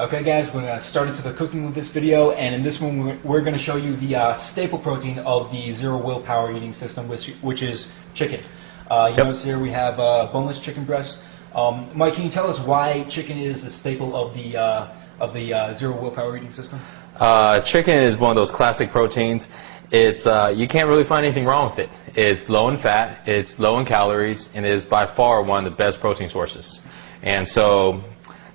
Okay guys, we're going to start into the cooking of this video, and in this one we're going to show you the staple protein of the zero willpower eating system, which is chicken. Notice here we have boneless chicken breast. Mike, can you tell us why chicken is a staple of the zero willpower eating system? Chicken is one of those classic proteins. It's you can't really find anything wrong with it. It's low in fat, it's low in calories, and it is by far one of the best protein sources. And so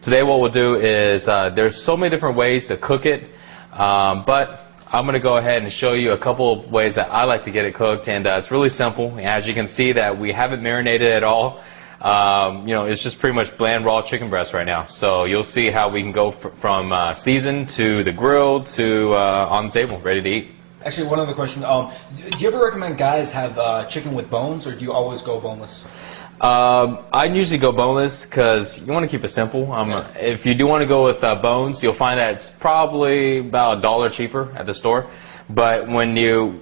today what we'll do is there's so many different ways to cook it, but I'm going to go ahead and show you a couple of ways that I like to get it cooked, and it's really simple. As you can see, that we haven't marinated at all. It's just pretty much bland raw chicken breast right now. So you'll see how we can go from seasoned to the grilled to on the table, ready to eat. Actually, one other question. Do you ever recommend guys have chicken with bones, or do you always go boneless? I usually go boneless because you want to keep it simple. If you do want to go with bones, you'll find that it's probably about $1 cheaper at the store. But when you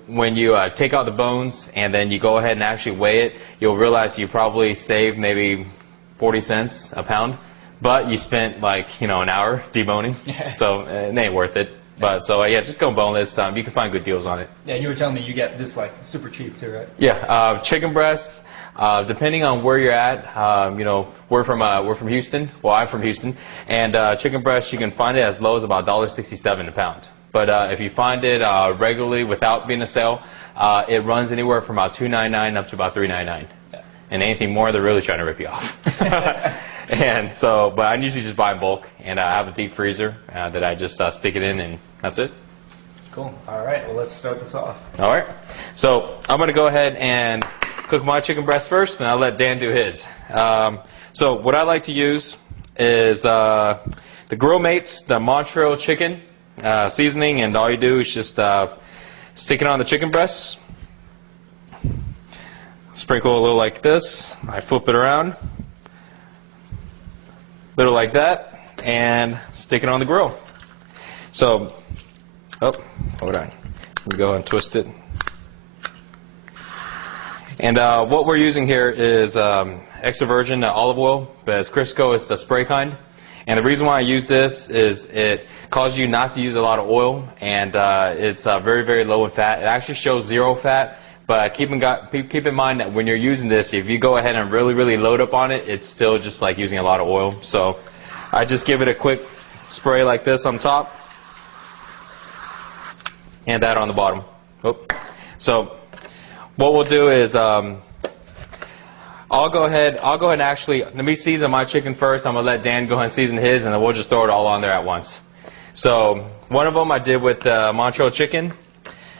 take out the bones and then you go ahead and actually weigh it, you'll realize you probably saved maybe 40 cents a pound. But you spent an hour deboning, so it ain't worth it. But yeah, just go boneless. You can find good deals on it. Yeah, you were telling me you get this super cheap too, right? Yeah, chicken breasts. Depending on where you're at, we're from Houston. Well, I'm from Houston, and chicken breast you can find it as low as about $1.67 a pound. But if you find it regularly without being a sale, it runs anywhere from about $2.99 up to about $3.99. Yeah. And anything more, they're really trying to rip you off. And so, but I usually just buy in bulk, and I have a deep freezer that I just stick it in, and that's it. Cool. All right. Well, let's start this off. All right. So I'm going to go ahead and cook my chicken breast first, and I'll let Dan do his. So what I like to use is the Grill Mates, the Montreal chicken seasoning, and all you do is just stick it on the chicken breasts. Sprinkle a little like this. I flip it around. A little like that, and stick it on the grill. So, hold on. Let me go and twist it. And what we're using here is extra virgin olive oil, but it's Crisco, it's the spray kind. And the reason why I use this is it causes you not to use a lot of oil, and it's very, very low in fat. It actually shows 0 fat, but keep in mind that when you're using this, if you go ahead and really, really load up on it, it's still just like using a lot of oil. So I just give it a quick spray like this on top, and that on the bottom. So what we'll do is I'll go ahead and actually let me season my chicken first. I'm gonna let Dan go ahead and season his, and then we'll just throw it all on there at once. So one of them I did with Montreal chicken.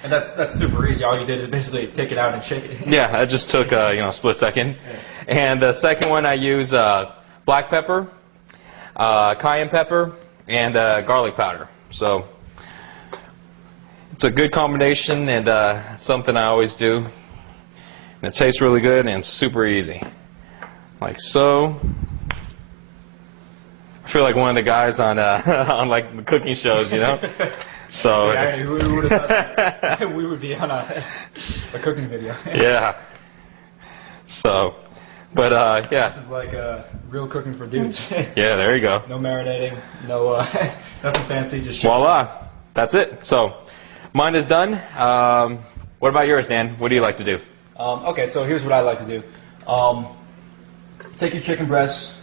And that's super easy. All you did is basically take it out and shake it. Yeah, it just took a split second. Yeah. And the second one I use black pepper, cayenne pepper, and garlic powder. So it's a good combination, and something I always do. And it tastes really good and super easy. Like so. I feel like one of the guys on on like the cooking shows, So yeah, who would have thought that we would be on a cooking video? Yeah. So, but yeah. This is like real cooking for dudes. Yeah, there you go. No marinating, no nothing fancy, just shit. Voila, that's it. So, mine is done. What about yours, Dan? What do you like to do? Okay, so here's what I like to do. Take your chicken breasts,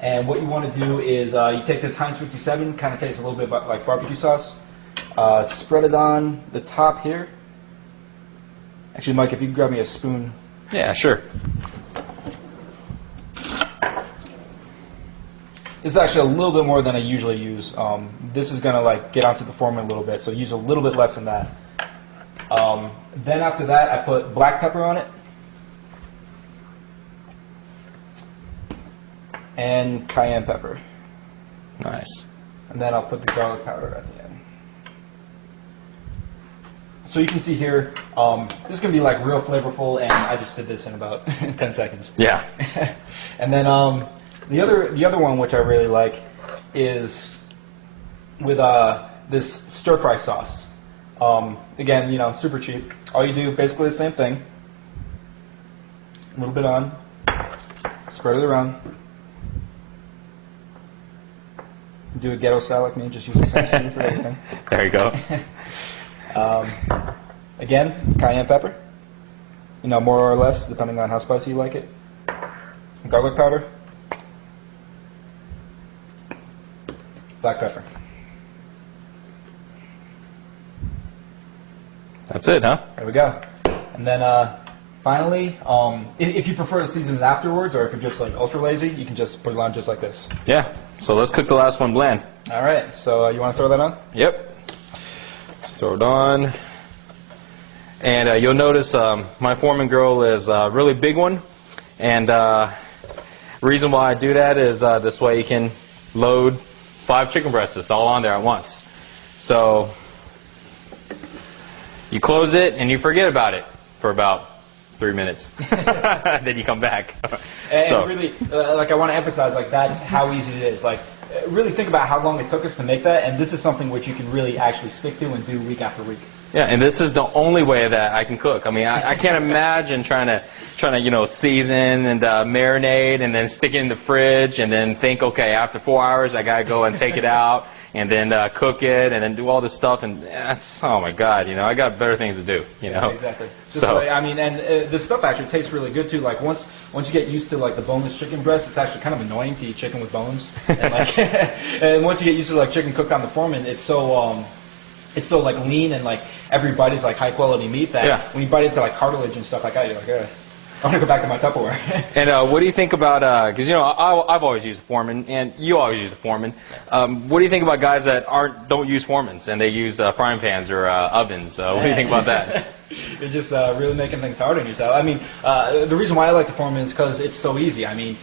and what you want to do is you take this Heinz 57, kind of tastes a little bit like barbecue sauce. Spread it on the top here. Actually, Mike, if you can grab me a spoon. Yeah, sure. This is actually a little bit more than I usually use. This is going to get onto the form a little bit, so use a little bit less than that. Then after that, I put black pepper on it. And cayenne pepper. Nice. And then I'll put the garlic powder at the end. So you can see here, this is going to be real flavorful, and I just did this in about 10 seconds. Yeah. And then the other one, which I really like, is with this stir-fry sauce. Again, super cheap. All you do, basically the same thing. A little bit on, spread it around. Do a ghetto style like me, just use the same seasoning for everything. There you go. Again, cayenne pepper. You know, more or less, depending on how spicy you like it. Garlic powder. Black pepper. That's it, huh? There we go. And then finally, if you prefer to season it afterwards, or if you're just like ultra lazy, you can just put it on just like this. Yeah. So let's cook the last one bland. All right. So you want to throw that on? Yep. Just throw it on. And you'll notice my Foreman grill is a really big one. And reason why I do that is this way you can load 5 chicken breasts all on there at once. So you close it and you forget about it for about 3 minutes. Then you come back. And really, like I want to emphasize, like that's how easy it is. Like really think about how long it took us to make that, and this is something which you can really actually stick to and do week after week. Yeah, and this is the only way that I can cook. I mean, I can't imagine trying to season and marinate and then stick it in the fridge and then think, okay, after 4 hours I gotta go and take it out and then cook it and then do all this stuff, and that's, oh my God, I got better things to do, Exactly. So I mean, and this stuff actually tastes really good too. Like once you get used to like the boneless chicken breast, it's actually kind of annoying to eat chicken with bones. And, like, and once you get used to like chicken cooked on the Foreman, it's so like lean and like every bite is like high quality meat that when you bite into like cartilage and stuff like that, you're like, I want to go back to my Tupperware. And what do you think about, because I've always used a Foreman, and you always use a Foreman. What do you think about guys that don't use Foremans and they use frying pans or ovens? What do you think about that? You're just really making things hard on yourself. I mean, the reason why I like the Foreman is because it's so easy. I mean,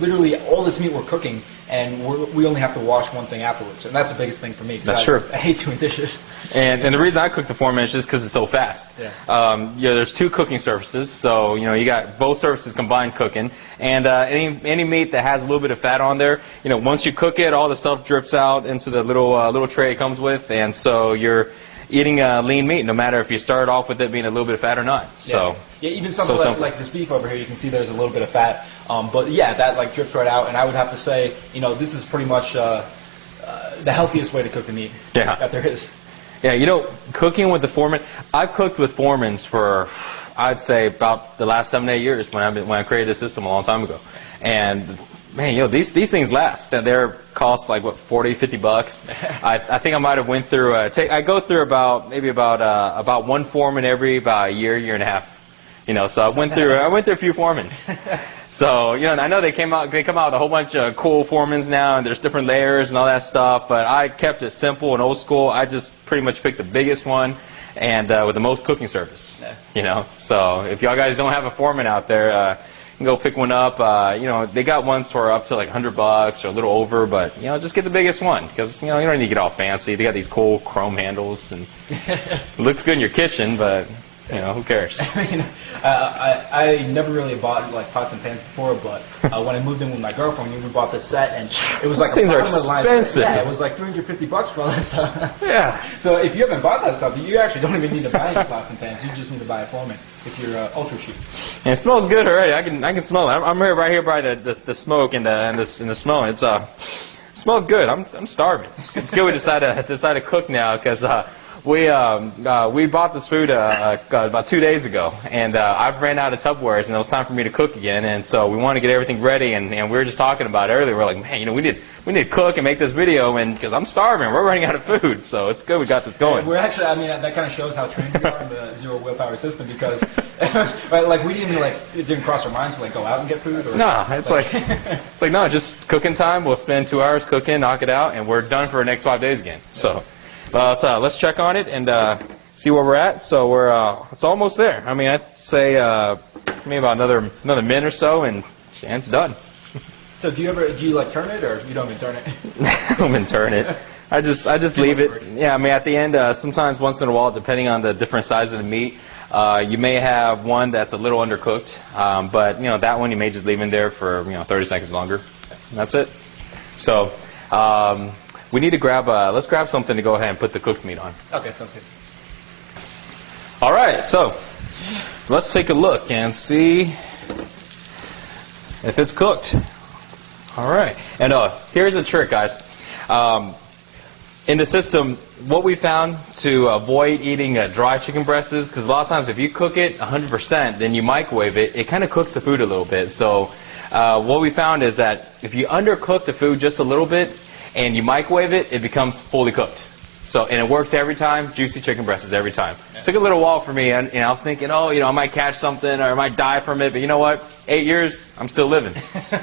literally all this meat we're cooking, and we only have to wash one thing afterwards, and that's the biggest thing for me. That's true. I hate doing dishes. And the reason I cook the Foreman is just because it's so fast. Yeah. There's 2 cooking surfaces, so you got both surfaces combined cooking, and any meat that has a little bit of fat on there, once you cook it, all the stuff drips out into the little tray it comes with, and so you're eating lean meat, no matter if you start off with it being a little bit of fat or not. So yeah, even something like this beef over here, you can see there's a little bit of fat. But yeah, that like drips right out, and I would have to say, this is pretty much the healthiest way to cook the meat that there is. Yeah, cooking with the Foreman, I've cooked with Foremans for, I'd say, about the last 7 to 8 years when I created this system a long time ago. And man, these things last. And they're cost like what, $40-50. I think I might have went through. I go through about 1 Foreman every about a year and a half. So I went through a few Foremans. So I know they come out with a whole bunch of cool Foremans now, and there's different layers and all that stuff. But I kept it simple and old school. I just pretty much picked the biggest one, and with the most cooking surface. So if y'all guys don't have a Foreman out there, you can go pick one up. They got ones for up to like $100 or a little over, but just get the biggest one, because you don't need to get all fancy. They got these cool chrome handles, and it looks good in your kitchen, but who cares? I mean, I never really bought like pots and pans before, but when I moved in with my girlfriend, we bought this set, and it was like things are expensive. Yeah, it was like $350 for all that stuff. Yeah. So if you haven't bought that stuff, you actually don't even need to buy any pots and pans. You just need to buy a Foreman if you're ultra cheap. And it smells good already. I can smell it. I'm right here by the smoke and the smell. It smells good. I'm starving. It's good we decided to cook now, because we bought this food about 2 days ago, and I've ran out of Tupperwares, and it was time for me to cook again, and so we wanted to get everything ready, and we were just talking about it earlier. We're like, man, we need to cook and make this video, and because I'm starving, we're running out of food, so it's good we got this going. We're actually, I mean, that kind of shows how trained we are in the zero willpower system, because like we didn't it didn't cross our minds to like go out and get food. Or, no, it's like no, just cooking time. We'll spend 2 hours cooking, knock it out, and we're done for the next 5 days again. So. Let's check on it and see where we're at. So it's almost there. I mean, I'd say maybe about another minute or so, and it's done. So do you like turn it, or you don't even turn it? I don't even turn it. I just leave it. Yeah, I mean, at the end, sometimes once in a while, depending on the different size of the meat, you may have one that's a little undercooked, but that one you may just leave in there for 30 seconds longer. And that's it. So. We need to let's grab something to go ahead and put the cooked meat on. Okay, sounds good. All right, so let's take a look and see if it's cooked. All right, and here's the trick, guys. In the system, what we found to avoid eating dry chicken breasts is, because a lot of times if you cook it 100%, then you microwave it, it kind of cooks the food a little bit. So what we found is that if you undercook the food just a little bit and you microwave it, it becomes fully cooked. So, and it works every time, juicy chicken breasts every time. Yeah. Took a little while for me, and I was thinking, oh, I might catch something or I might die from it, but you know what? 8 years, I'm still living,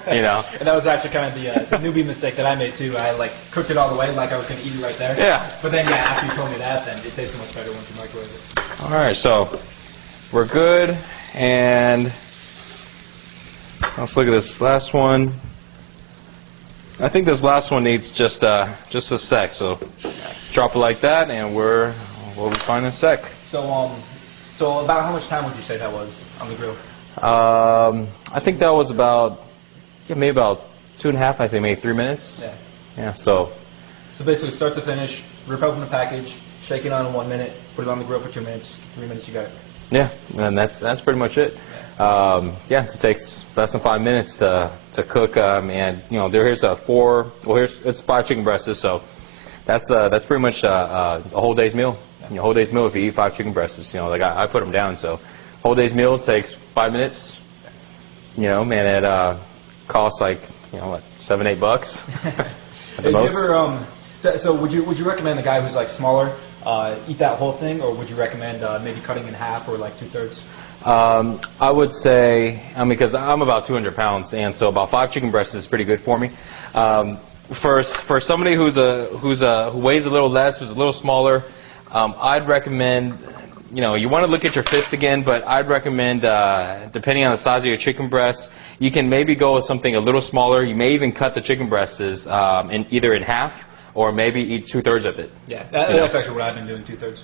And that was actually kind of the newbie mistake that I made too. I cooked it all the way like I was going to eat it right there. Yeah. But then, after you told me that, then it tastes much better once you microwave it. All right, so we're good, and let's look at this last one. I think this last one needs just a sec, so drop it like that, and we'll be fine in a sec. So about how much time would you say that was on the grill? I think that was about, maybe about 2.5, I think maybe 3 minutes. Yeah. Yeah, so basically start to finish, rip open the package, shake it on in 1 minute, put it on the grill for 2 minutes, 3 minutes you got it. Yeah, and that's pretty much it. So it takes less than 5 minutes to cook, and here's it's 5 chicken breasts, so that's pretty much a whole day's meal. A whole day's meal if you eat 5 chicken breasts. Like I put them down, so whole day's meal takes 5 minutes. And it costs like what, $7-8 at the most. So would you recommend the guy who's smaller eat that whole thing, or would you recommend maybe cutting in half or 2/3? I would say, because I'm about 200 pounds, and so about 5 chicken breasts is pretty good for me. For somebody who weighs a little less, who's a little smaller, I'd recommend, you want to look at your fist again, but I'd recommend, depending on the size of your chicken breasts, you can maybe go with something a little smaller. You may even cut the chicken breasts either in half, or maybe eat 2/3 of it. Yeah, that's actually what I've been doing, 2/3.